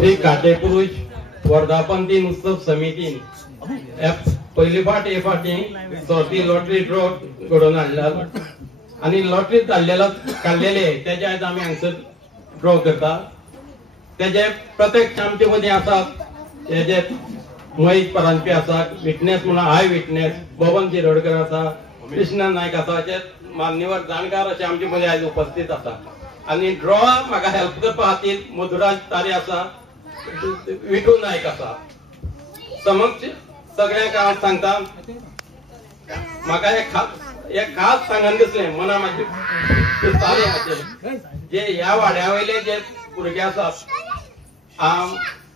श्री काटेपुरुष वर्धापन दिन उत्सव समितीन पहिली फाट हे फाटी सर्ती लॉटरी ड्रॉ घडोवन हाडला आणि लॉटरी काढलेले त्याचे आज आम्ही हांगसर ड्रॉ करता. त्याचे प्रत्येक आमचे मध्ये आसात त्याचे महेश परांजपे आसा, विटनेस म्हणून आय विटनेस बबन शिरोडकर आसा, कृष्णा नायक आसा, अशे मान्यवर जाणकार असे आमचे मध्ये आज उपस्थित आसा. आणि ड्रॉ म्हाका हेल्प करपा खातीर मधुराज तारे आसा, विठू नायक आसा. समक्ष सगळ्यांक हांव सांगता म्हाका हे खास सांगन दिसलें मना म्हाजे तारे हाचे जे ह्या वाड्या वयले जे भुरगे आसात.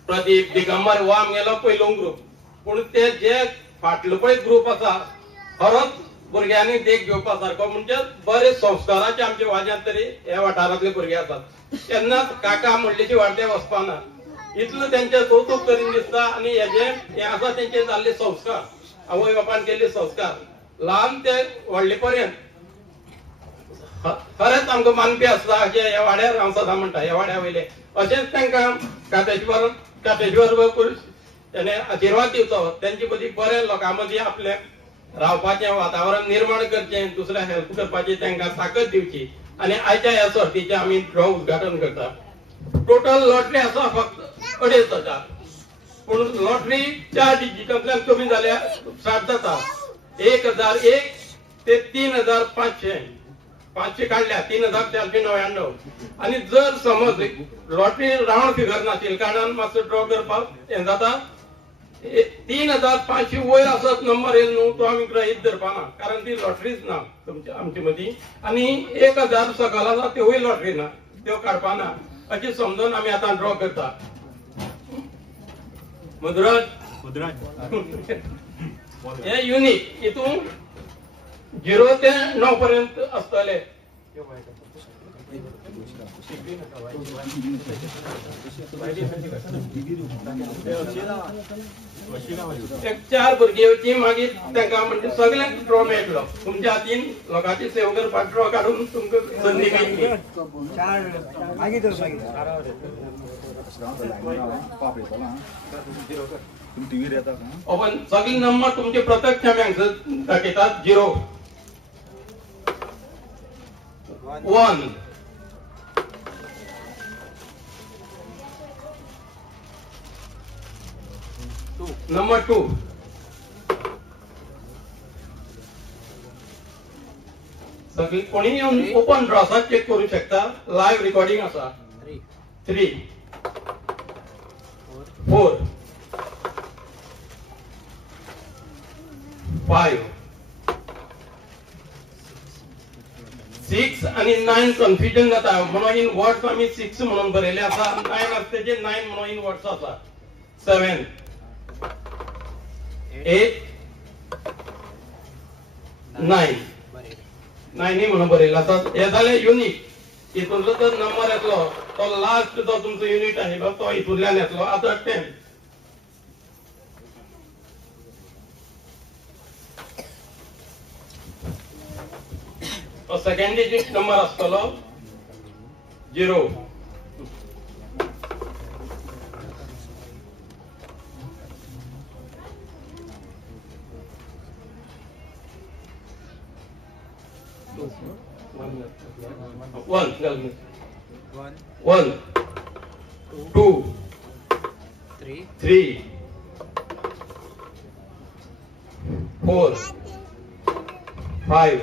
प्रदीप दिगंबर हो आमगेलो पयलो ग्रुप, पूण ते जे फाटलो पळय ग्रुप आसा खरोच भुरग्यांनी देख घेवपा सारको म्हणजे बरे संस्काराचे आमचे वाज्यांत तरी ह्या वाठारांतले भुरगे आसात. केन्नाच काका म्हणलेची वाडते वचपाना, इतलो तेंचे कौतुक करीन दिसता. आणि हे आसा तेंचे जाल्ले संस्कार, आवय बापान केल्ले संस्कार ल्हान ते व्हडले पर्यंत खरेंच आमकां मानपी आसता. जे ह्या वाड्यार हांव सदां म्हणटा ह्या वाड्या वयले अशेंच तांकां काटेश्वर तेणे आशिर्वाद दिवचो, तेंचे मदीं बरे लोकां मदीं आपले रावपाचें वातावरण निर्माण करचें, दुसऱ्याक हेल्प करपाची तांकां ताकद दिवची. आणि आयच्या ह्या सर्तीचे आमी ड्रॉ उद्घाटन करता. टोटल लॉटरी आसा फक्त 2,500, पूण लॉटरीच्या डिजिटांतल्यान कमी जाल्यार स्टार्ट जाता 1,001 ते 3,500. 500 काढल्या 3,499. आणि जर समज लॉटरी राउंड फिगर नाशिल्ल्या कारणान मातसो ड्रॉ करपाक हें जाता 3,500 वयर आसत नंबर येयलो न्हू तो आमी गृहीत धरपाना, कारण ती लॉटरीच ना आमचे मदीं. आणि 1,000 सकल आसा त्योय लॉटरी ना, त्यो काडपाना अशें समजून आमी आतां ड्रॉ करता. मधुराज हे युनिक हितून 0 ते 9 पर्यंत आसतले. एक 4 भुरगीं येवची, मागीर तांकां म्हणजे सगळ्यांक ड्रॉ मेळटलो. तुमच्या हातीन लोकांची सेवा करपाक ड्रॉ काडून तुमकां संदी मेळटली. पण सगळे नंबर तुमचे प्रत्यक्ष आमी हांगसर दाखयतात. 0 1 नंबर 2 सगळी कोणी येऊन ओपन ड्रॉसात चेक करू शकता. लाईव्ह रेकॉर्डिंग आसा. 3 4 5 6 आणि 9 कन्फ्युजन जाता म्हणून इन वर्ड्स आम्ही 6 म्हणून बरयले आसा. 9 आसता जे 9 म्हणून इन वर्ड्स आसा. 7 8 9 9 म्हणून बरयले आसा. हे जाले युनिट. हितूंतलो जो नंबर येतलो तो लास्ट जो तुमचो युनिट आशिल्लो तो हितूंतल्यान येतलो. आतां 10 सेकंड डिजिट नंबर आसतलो 0 1 2 3 4 5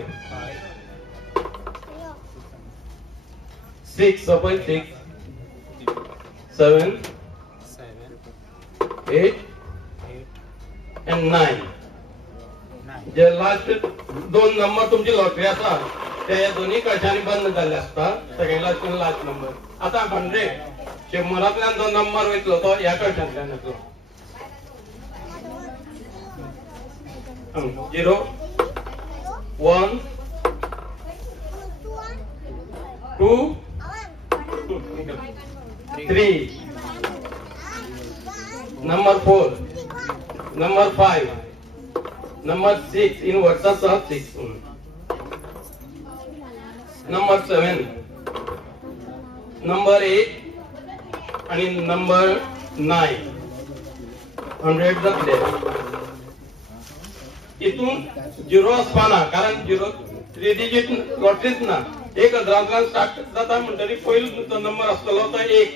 6 6 7 8 and 9. जे लास्ट 2 नंबर तुमची लॉटरी आसा ते दोन्ही कळशांनी बंद झाले असता. Second last number. आता 100 100तल्यान जो नंबर वयतलो तो ह्या कळशांतल्यान येतलो. 0 1 2 3 number 4 number 5 number 6 in WhatsApp 6 number 7 number 8 आणि नंबर 9 100 जातले. इथून झिरो असपाना कारण झिरो 3 डिजिट लॉटरीत ना 1000 स्टार्ट जाता म्हणटरी पयलो नंबर आसतलो तो 1.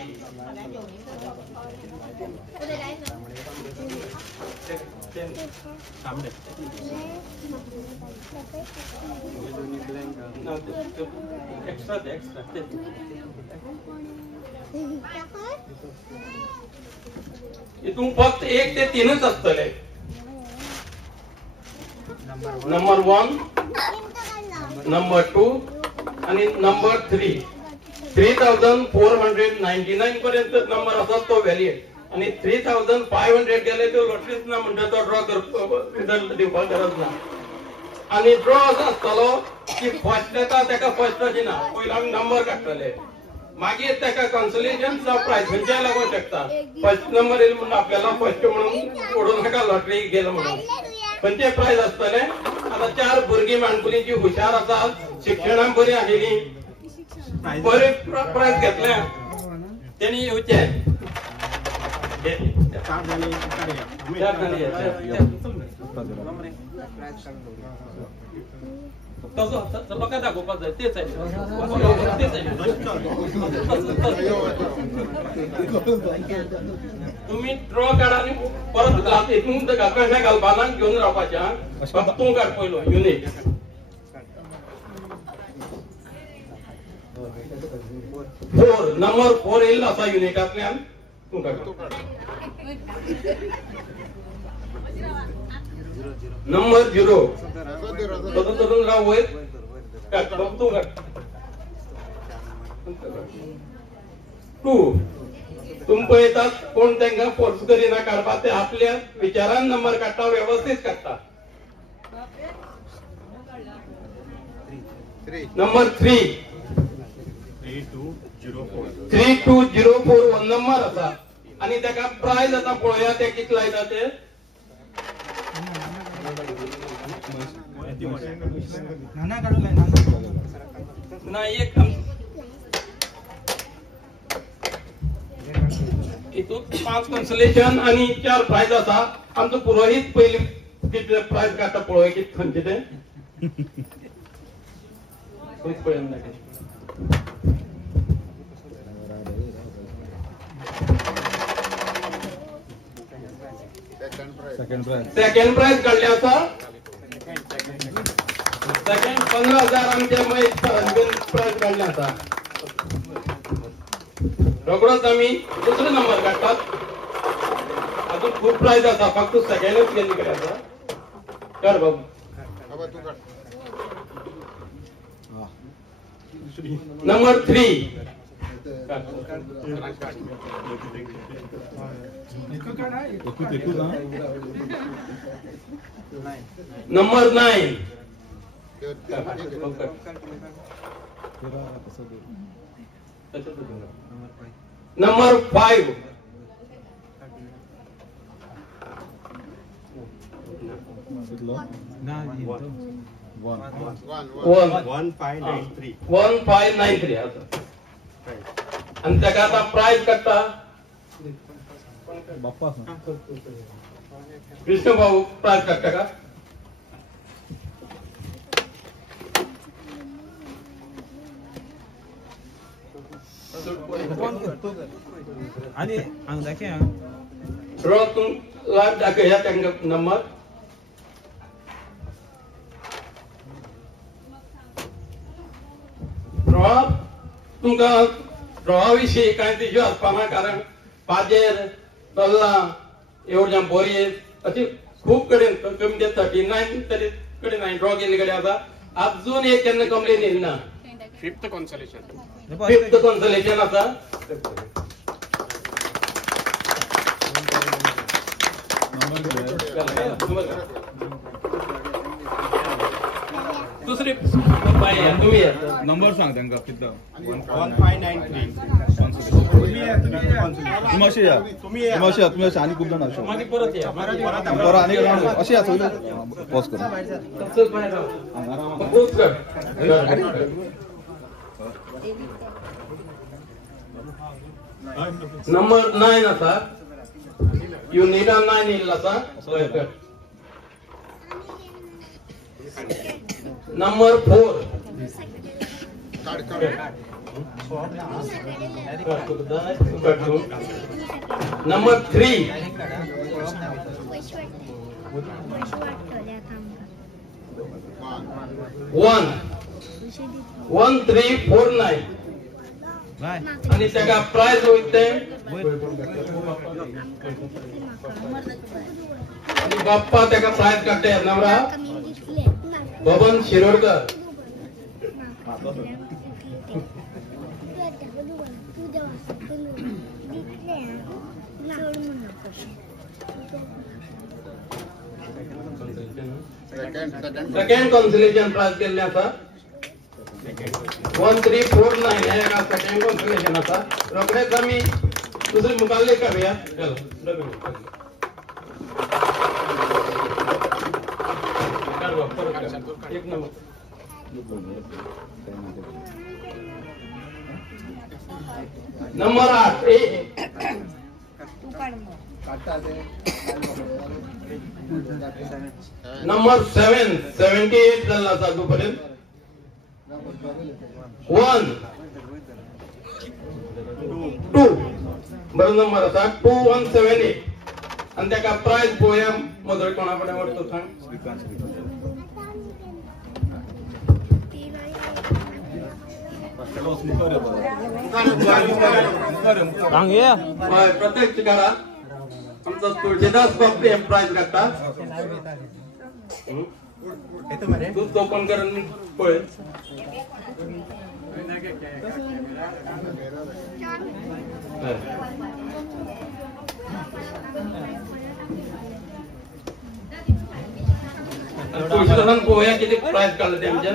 इथून फक्त 1 ते 3च असतले. नंबर 1 नंबर 2 आणि नंबर 3 3499 पर्यंत नंबर असतात तो व्हॅलिड आणि 3500 गेले तो लॉटरीत ना म्हणजे तो ड्रॉ रिझल्ट दिवपाक गरज ना. आणि ड्रॉ असो आसतलो की फर्स्ट येता तेका फर्स्ट दिना पयलो आमी नंबर काडटले मागीर तेका कन्सोलेशनचा प्राइज खंयच्याय लागूंक शकता. फर्स्ट नंबर येयलो म्हणून आपल्याला फर्स्ट म्हणून पडूं नाका लॉटरी गेलो म्हणून खंयचे प्राइज आसतले. आता 4 भुरगीं माणकुली जी हुशार आसा शिक्षणाक बरी आशिल्ली बरे प्राइज घेतले तेणी येवचे. बघा दाखवपाक जाय तेच आहे. तुम्ही ड्रॉ काढा आणि परत इथून कशा घालपाना घेऊन रावपाच्या फक्त तू काढ पयलो युनिट. नंबर 4 येईल असा युनिटांतल्यान तू काढ. नंबर 0 धरून राव वयर काढ तू काढ. 2 तुम पळयतात कोण तांकां फोर्स करिना काडपाक ते आपल्या विचारान नंबर काडटा व्यवस्थित काडटा. नंबर 3 3204 वन नंबर आसा आणि ताका प्राइज आता पळोवया ते कितले येता ते. ना एक इतून 5 कन्सोलेशन आणि 4 प्राइज आसा. आमचो पुरोहित पयली कितले प्राइज काडटा पळोवया कित खंयचे ते खंयच पळयना. सेकंड प्राइज काढले आसा. सेकंड 15000 आमचे प्राइज काढले आसा. रोकडोच आम्ही दुसरे नंबर काढतात. अजून खूप प्राइज आसा फक्त सेकंडच गेली कडे आसा. कर बाबू नंबर 3 नंबर 9 नंबर 5 1593 आणि ताका आता प्राइज काडटा कृष्ण भाऊ. प्राइज काडटा का आणि ड्रॉ तुमका दाखया तांकां नंबर. ड्रॉ तुमका ड्रॉ विषयी कांय तिज्यो आसपाना कारण पाजेर कल्ला एवढ्या बोरये अशी खूप कडेन कमी ते 39 तरी कडेन हांवें ड्रॉ केल्ले कडेन आसा. अजून एक केन्ना कंप्लेन येयली ना. 5th कॉन्सोलेशन आसा. दुसरी तुम्ही नंबर सांग तांकां कितलो. 1593 तुम्ही आणि खूप जण आसा. परत या परत आणि अशी आसा पॉज कर. नंबर 9 असा युनिटा 9 इल्ला असा नंबर 4 नंबर 3 1349 आणि त्याचा प्राइस होते आणि बाप्पा त्याचा प्राइस काढते नवरा Baban Shirodkar second consolation price केले आता 1349 आहे का सेकंड कॉन्सोलेशन आता रोकडेच आम्ही दुसरे मुकाबले करूया एक नंबर नंबर 8 नंबर 7 78 झाला चालू पर्यंत 1 2 बरोबर नंबर असा 2178 आणि त्याचा प्राइस पोया मधुर कोणाकडे वाटतो सांग प्रत्येक ठिकाणा आमचा तुळशीदास बाप्पे प्राइस घातला तू तो पण करून पळेल तुळशीदासान पोह्या किती प्राइस काढलं त्यांच्या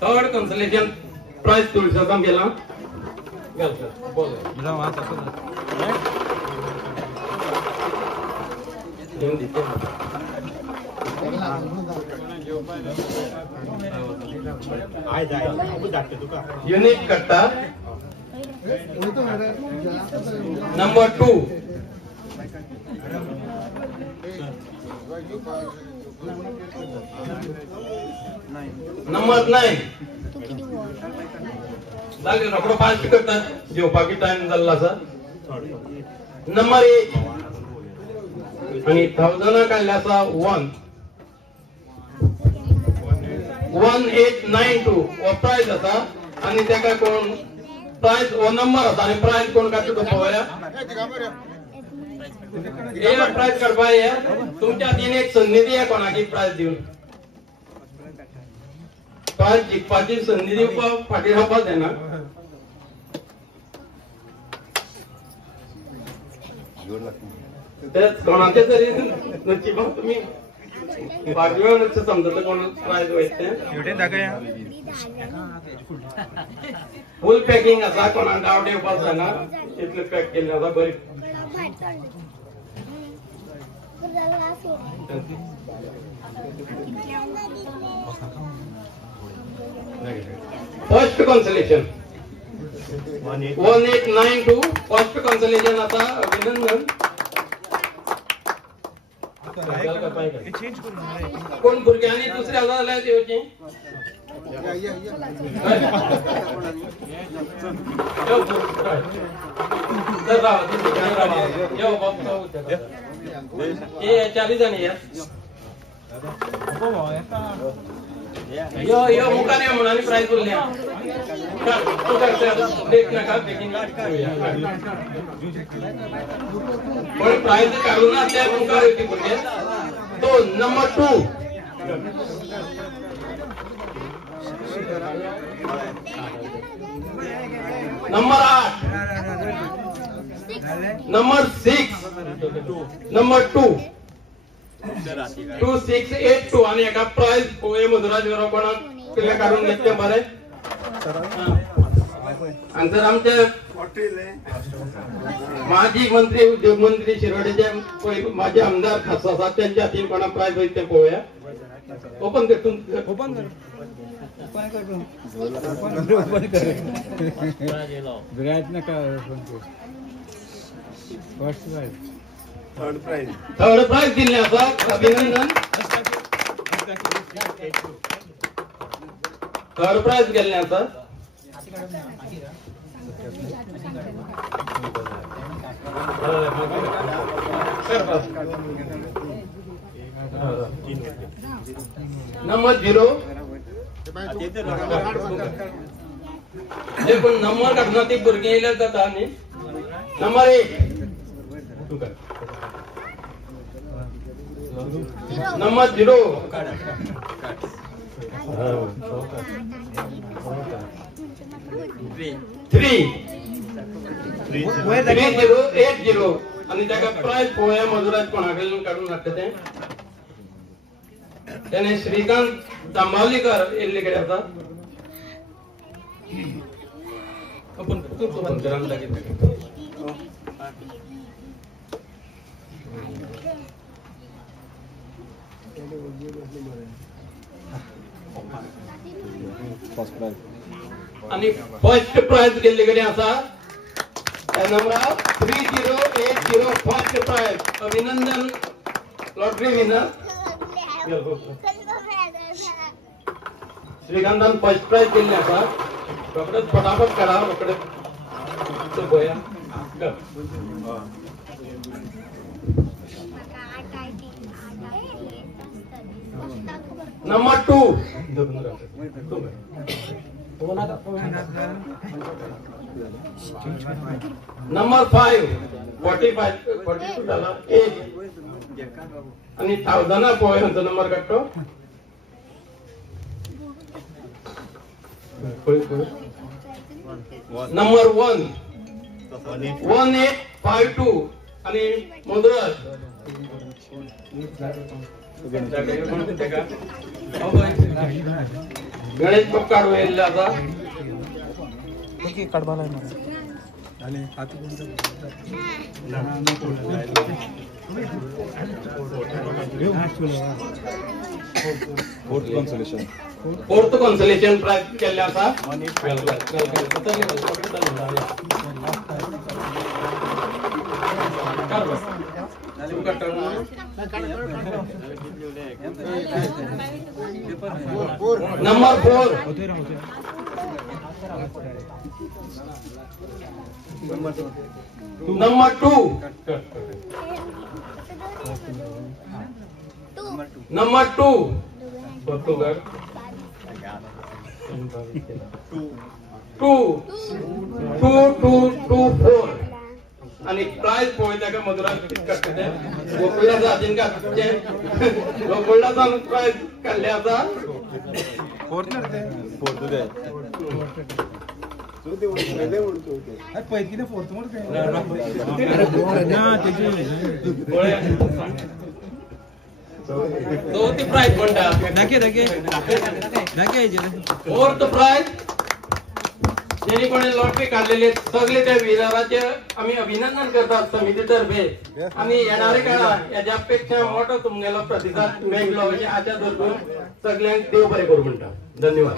थर्ड कॉन्सोलेशन प्राइस तुळशीदासान गेला युनिट कट्टा नंबर 2 नंबर 9 लागेल रकडो फास्ट करतात जेवपाकी टाइम झाला असा नंबर 8 आणि 1000 काढल्याचा 1892 व प्राइस असा आणि त्याका कोण प्राइस व नंबर असा आणि प्राइस कोण काढतो तो पोया हे प्राइस करपाय तुमच्या तीन एक संधी द्या कोणाकी प्राइस देऊन प्राइस जिंकपाची संधी दिवपाक फाटी रावपाक जायना तेच कोणाचे तरी नशिबाक तुम्ही पाठवेळ लक्ष समजत कोण प्राइस वयते फुल पॅकिंग असा कोणा डावट येवपाक जायना इतले पॅक केले असा बरी फर्स्ट कॉन्सोलेशन 1892 फर्स्ट कॉन्सोलेशन आता अभिनंदन कोण भुरग्यांनी दुसऱ्या जाल्यार येवची चारी जणी यो मुखाने म्हणून प्राइस बोलले पण प्राइस काढून ना त्या मुखार बोलले तो नंबर 2 नंबर 8 नंबर 6 नंबर 2 2682 आणि एका प्राइस पोहे मधुराज कोणा काढून घेतले बरे आणि जर आमचे माजी मंत्री उद्योग मंत्री शिरोडेचे माझे आमदार खास आसात त्यांच्या हातीन कोणा प्राइज होईल ते पळोवया. ओपन करतून ओपन कर थर्ड प्राइज दिल्ले आसा. अभिनंदन. थर्ड प्राइज गेल्ले आसा. नंबर 0 देखून नंबर काढना ती भुरगीं येयल्यार जाता न्ही. नंबर 1 नंबर 0 3080 आणि त्याका प्राइज पोया मजुराज कोणाकडून काढून हाडटा ते त्याने श्रीकांत दांबावलीकर येल्ले कडे आसा. आपण बंदरान दाखयता आणि फर्स्ट प्राइज गेल्ले कडे आसा. Number 3080 first prize. अभिनंदन लॉटरी विनर श्रीकांतान फर्स्ट प्राइज दिल्ले आसा. रोखडेच फटाफट करा. रोखडेच पळया. नंबर 2 नंबर 5 42 झाला 8 आणि 1000 पोयांचो नंबर काडतो. नंबर 1 1852 आणि मधुराज गणेश पक्काड येयल्ले आसा. फोर्थ कॉन्सोलेशन प्राइज केल्ले आसा. नंबर 4 नंबर 2 नंबर 2 2224 आणि प्राइज पळयता का मधुराज काडटा गोकुळाचा हातीन काडचे. गोकुळाचा प्राइज काडले आसा. चौथी प्राइज म्हणटा. फोर्थ प्राइज जेणे कोणी लॉटरी काढलेले सगळे त्या विनराचे आम्ही अभिनंदन करतात समितीतर्फे. आणि येणारे काळात याच्यापेक्षा मोठा तुमगेलो प्रतिसाद मेळटलो अशी आशा धरून सगळ्यांक देव बरें करूं म्हणटा. धन्यवाद.